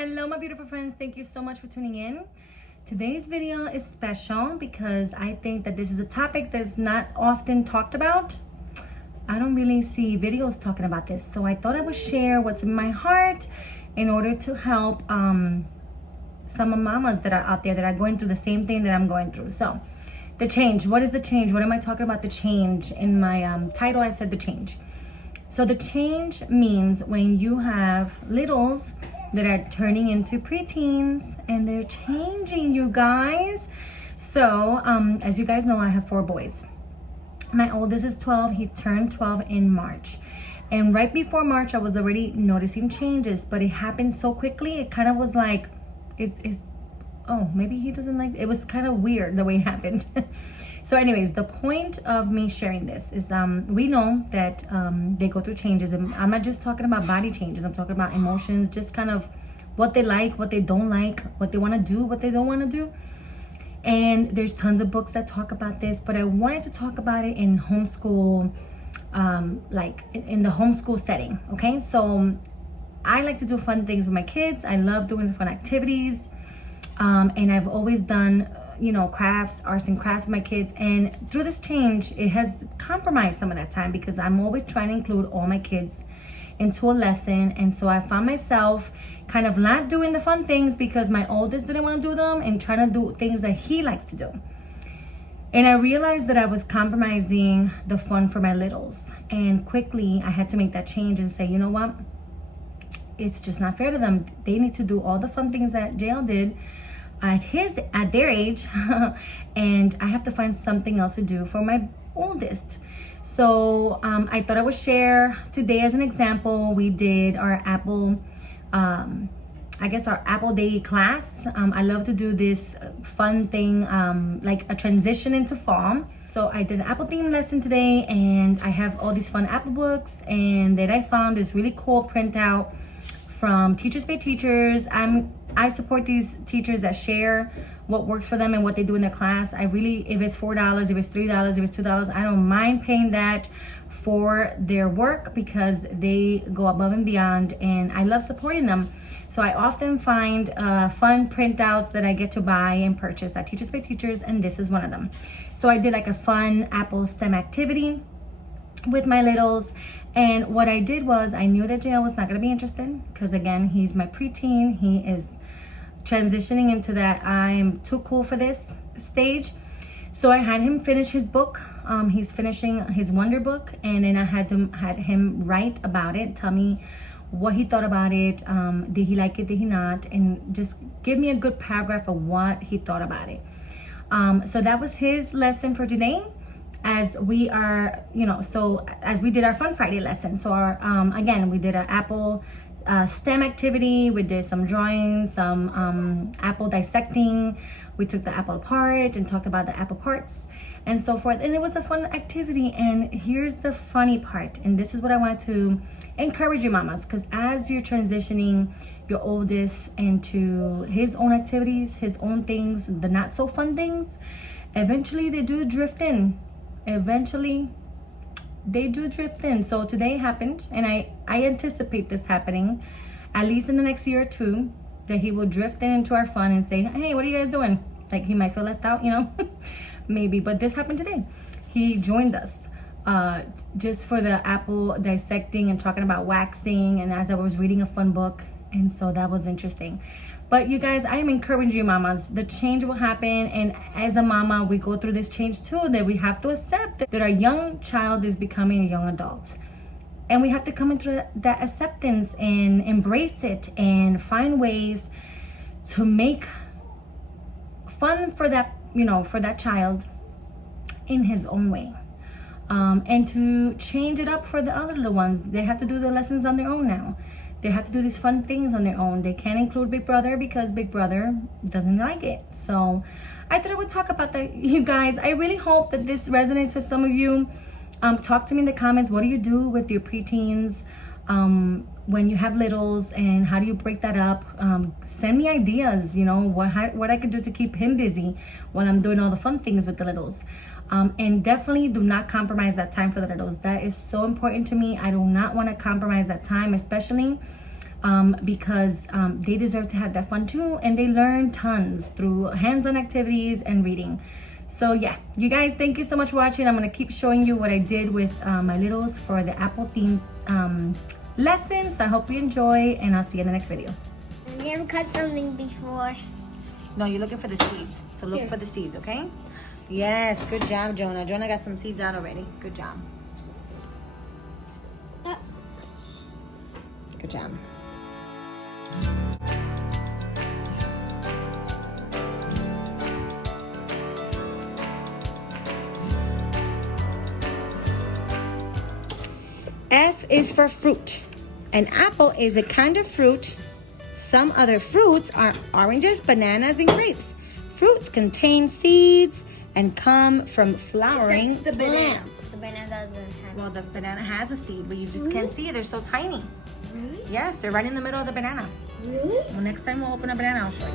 Hello my beautiful friends, thank you so much for tuning in. Today's video is special because I think that this is a topic that's not often talked about. I don't really see videos talking about this, so I thought I would share what's in my heart in order to help some of mamas that are out there that are going through the same thing that I'm going through. So the change, what is the change? What am I talking about? The change. In my title I said the change. So the change means when you have littles that are turning into preteens and they're changing, you guys. So as you guys know, I have 4 boys. My oldest is 12. He turned 12 in March. And right before March, I was already noticing changes, but it happened so quickly. It kind of was like, oh, maybe he doesn't like, it was kind of weird the way it happened. So anyways, the point of me sharing this is we know that they go through changes, and I'm not just talking about body changes. I'm talking about emotions, just kind of what they like, what they don't like, what they want to do, what they don't want to do. And there's tons of books that talk about this, but I wanted to talk about it in homeschool, like in the homeschool setting. Okay, so I like to do fun things with my kids. I love doing fun activities, and I've always done crafts, arts and crafts with my kids. And through this change, it has compromised some of that time because I'm always trying to include all my kids into a lesson. And so I found myself kind of not doing the fun things because my oldest didn't want to do them, and trying to do things that he likes to do. And I realized that I was compromising the fun for my littles. And quickly I had to make that change and say, you know what? It's just not fair to them. They need to do all the fun things that JL did at their age, and I have to find something else to do for my oldest. So I thought I would share today as an example. We did our Apple, our Apple Day class. I love to do this fun thing, like a transition into fall. So I did an Apple theme lesson today, and I have all these fun Apple books, and then I found this really cool printout from Teachers Pay Teachers. I support these teachers that share what works for them and what they do in their class. I really, if it's $4, if it's $3, if it's $2, I don't mind paying that for their work because they go above and beyond, and I love supporting them. So I often find fun printouts that I get to buy and purchase at Teachers Pay Teachers, and this is one of them. So I did like a fun Apple STEM activity with my littles. And what I did was, I knew that JL was not going to be interested because, again, he's my preteen. He is transitioning into that I'm too cool for this stage. So I had him finish his book. He's finishing his Wonder book, and then I had him write about it, tell me what he thought about it. Did he like it? Did he not? And just give me a good paragraph of what he thought about it. So that was his lesson for today. As we are, as we did our Fun Friday lesson. So our, again, we did an Apple STEM activity. We did some drawing, some apple dissecting. We took the apple apart and talked about the apple parts and so forth. And it was a fun activity. And here's the funny part. And this is what I wanted to encourage you mamas, because as you're transitioning your oldest into his own activities, his own things, the not so fun things, eventually they do drift in. So today happened, and I anticipate this happening at least in the next year or two, that he will drift into our fun and say, hey, what are you guys doing? Like, he might feel left out, maybe. But this happened today. He joined us just for the apple dissecting and talking about waxing, and as I was reading a fun book, and so that was interesting. But you guys, I am encouraging you mamas. The change will happen, and as a mama, we go through this change too, that we have to accept that our young child is becoming a young adult. And we have to come into that acceptance and embrace it and find ways to make fun for that, for that child in his own way. And to change it up for the other little ones. They have to do the lessons on their own now. They have to do these fun things on their own. They can't include Big Brother because Big Brother doesn't like it. So I thought I would talk about that, you guys. I really hope that this resonates with some of you. Talk to me in the comments. What do you do with your preteens when you have littles, and how do you break that up? Send me ideas, what I could do to keep him busy while I'm doing all the fun things with the littles. And definitely do not compromise that time for the littles. That is so important to me. I do not want to compromise that time, especially because they deserve to have that fun too, and they learn tons through hands-on activities and reading. So yeah, you guys, thank you so much for watching. I'm gonna keep showing you what I did with my littles for the apple theme lesson. So I hope you enjoy, and I'll see you in the next video. I never cut something before. No, you're looking for the seeds. So look for the seeds, okay? Yes, good job, Jonah. Jonah got some seeds out already. Good job. Good job. F is for fruit. An apple is a kind of fruit. Some other fruits are oranges, bananas, and grapes. Fruits contain seeds and come from flowering the plants. banana. The banana doesn't have. Well, the banana has a seed, but you just can't see it. They're so tiny. Really? Yes, they're right in the middle of the banana. Really? Well, next time we'll open a banana, I'll show you.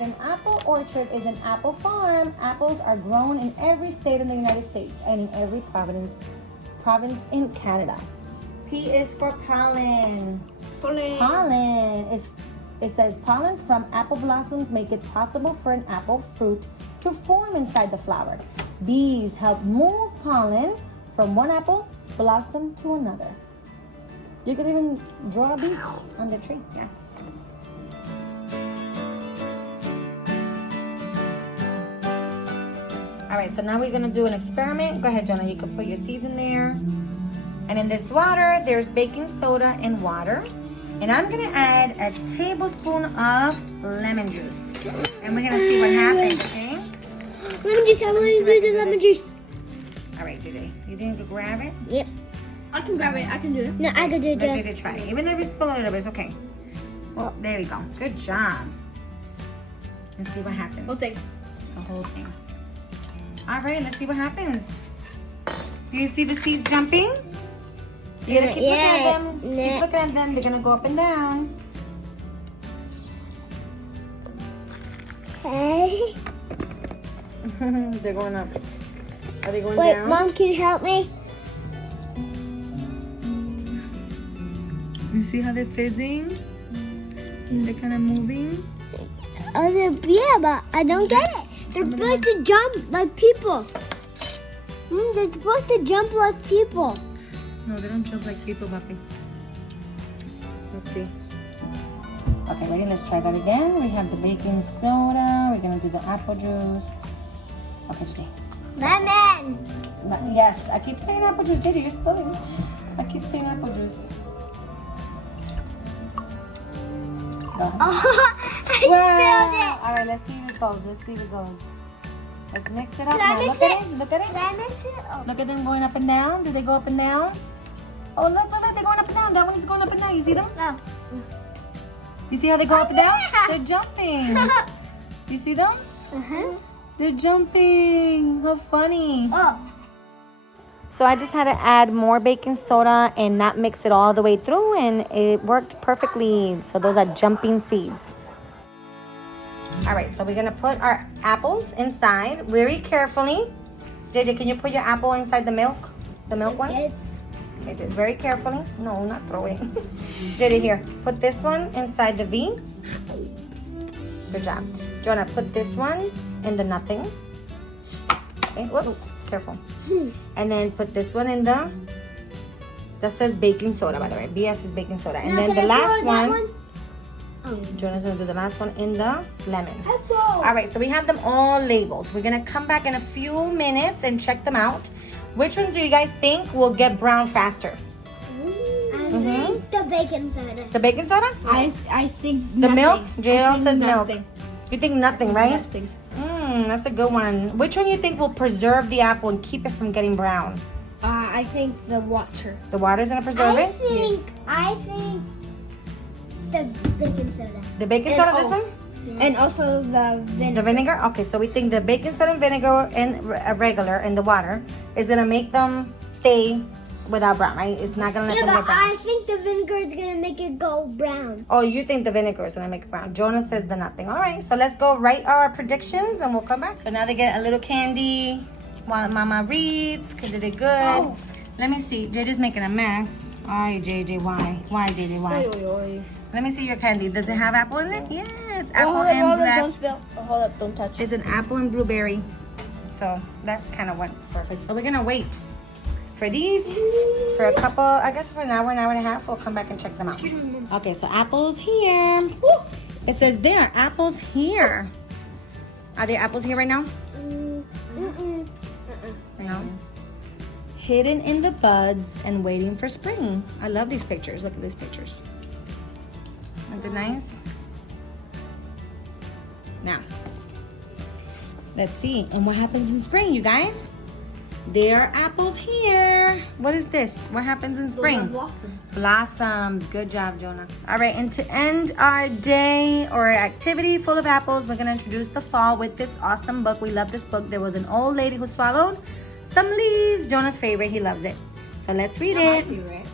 An apple orchard is an apple farm. Apples are grown in every state in the United States and in every province in Canada. P is for pollen. Pollen is, it says pollen from apple blossoms make it possible for an apple fruit to form inside the flower. Bees help move pollen from one apple blossom to another. You could even draw a bee on the tree. Yeah. All right, so now we're gonna do an experiment. Go ahead, Jonah, you can put your seeds in there. And in this water, there's baking soda and water. And I'm gonna add a tablespoon of lemon juice. And we're gonna see what happens, okay? Lemon juice, I want to do the lemon juice. All right, Judy, you think you can grab it? Yep. I can grab it, I can do it. No, I can do it. Let Judy try it. Even if you spill a little bit, it's okay. Well, there we go. Good job. Let's see what happens. Whole thing. The whole thing. All right, let's see what happens. Do you see the seeds jumping? You gotta keep looking at them. Keep looking at them. They're gonna go up and down. Okay. They're going up. Are they going Wait, down? Mom, can you help me? You see how they're fizzing? They're kind of moving. Yeah, but I don't get it. They're supposed to jump like people. They're supposed to jump like people. No, they don't jump like people, Papi. Let's see. Okay, ready? Let's try that again. We have the baking soda. We're gonna do the apple juice. Okay, Judy. Lemon. Yes, I keep saying apple juice. Judy, you're spilling. I keep saying apple juice. Go ahead. Oh, I spilled it. All right, let's see if it goes. Let's see if it goes. Let's mix it up. Can I Now, mix look it? at it. Look at it. Can I mix it? Oh. Look at them going up and down. Do they go up and down? Oh, look, they're going up and down. That one is going up and down. You see them? Oh. You see how they go up and down? Yeah. They're jumping. You see them? Uh-huh. They're jumping. How funny. Oh. So I just had to add more baking soda and not mix it all the way through, and it worked perfectly. So those are jumping seeds. All right, so we're gonna put our apples inside very carefully. JJ, can you put your apple inside the milk? The milk one? Okay. Okay, just very carefully. No, not throw it. JJ, here, put this one inside the V. Good job. Jonah, put this one in the nothing. Okay, whoops, careful. And then put this one in the, that says baking soda, by the way. BS is baking soda. And then the last one, Jonah's gonna do the last one in the lemon. All right, so we have them all labeled. We're gonna come back in a few minutes and check them out. Which one do you guys think will get brown faster? I think the baking soda. The baking soda? I think The nothing. milk? JL says nothing. milk. You think nothing, right? Nothing. That's a good one. Which one you think will preserve the apple and keep it from getting brown? I think the water. The water's gonna preserve it? I think the baking soda. The baking soda, this one? And also the vinegar. The vinegar? Okay, so we think the baking soda and vinegar and regular and the water is gonna make them stay without brown, right? It's not gonna let them get brown. I think the vinegar is gonna make it go brown. Oh, you think the vinegar is gonna make it brown. Jonah says the nothing. All right, so let's go write our predictions and we'll come back. So now they get a little candy while Mama reads. Did it good? Oh. Let me see. JJ's making a mess. Ay, JJ, why? Why, JJ, why? Oy, oy, oy. Let me see your candy. Does it have apple in it? Yeah, it's apple hold and up, black. don't spill. Oh, hold up, don't touch. It's an apple and blueberry. So that kind of went perfect. So we're gonna wait for these for a couple, I guess for an hour and a half. We'll come back and check them out. Okay, so apples here. It says there are apples here. Are there apples here right now? No. Hidden in the buds and waiting for spring. I love these pictures. Look at these pictures. Aren't they nice? Now, let's see. And what happens in spring, you guys? There are apples here. What is this? What happens in spring? Blossom. Blossoms. Good job, Jonah. All right, and to end our day or activity full of apples, we're gonna introduce the fall with this awesome book. We love this book. There was an old lady who swallowed some leaves. Jonah's favorite. He loves it. So let's read Not it. my favorite.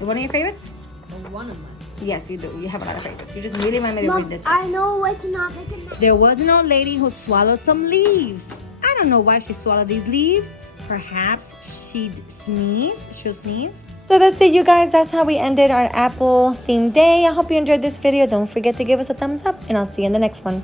One of your favorites? Or one of mine. Yes, you do. You have a lot of favorites. You just really want me to read Mom, this. I know what to not make it. There was an old lady who swallowed some leaves. I don't know why she swallowed these leaves. Perhaps she'd sneeze. She'll sneeze. So that's it, you guys. That's how we ended our apple themed day. I hope you enjoyed this video. Don't forget to give us a thumbs up, and I'll see you in the next one.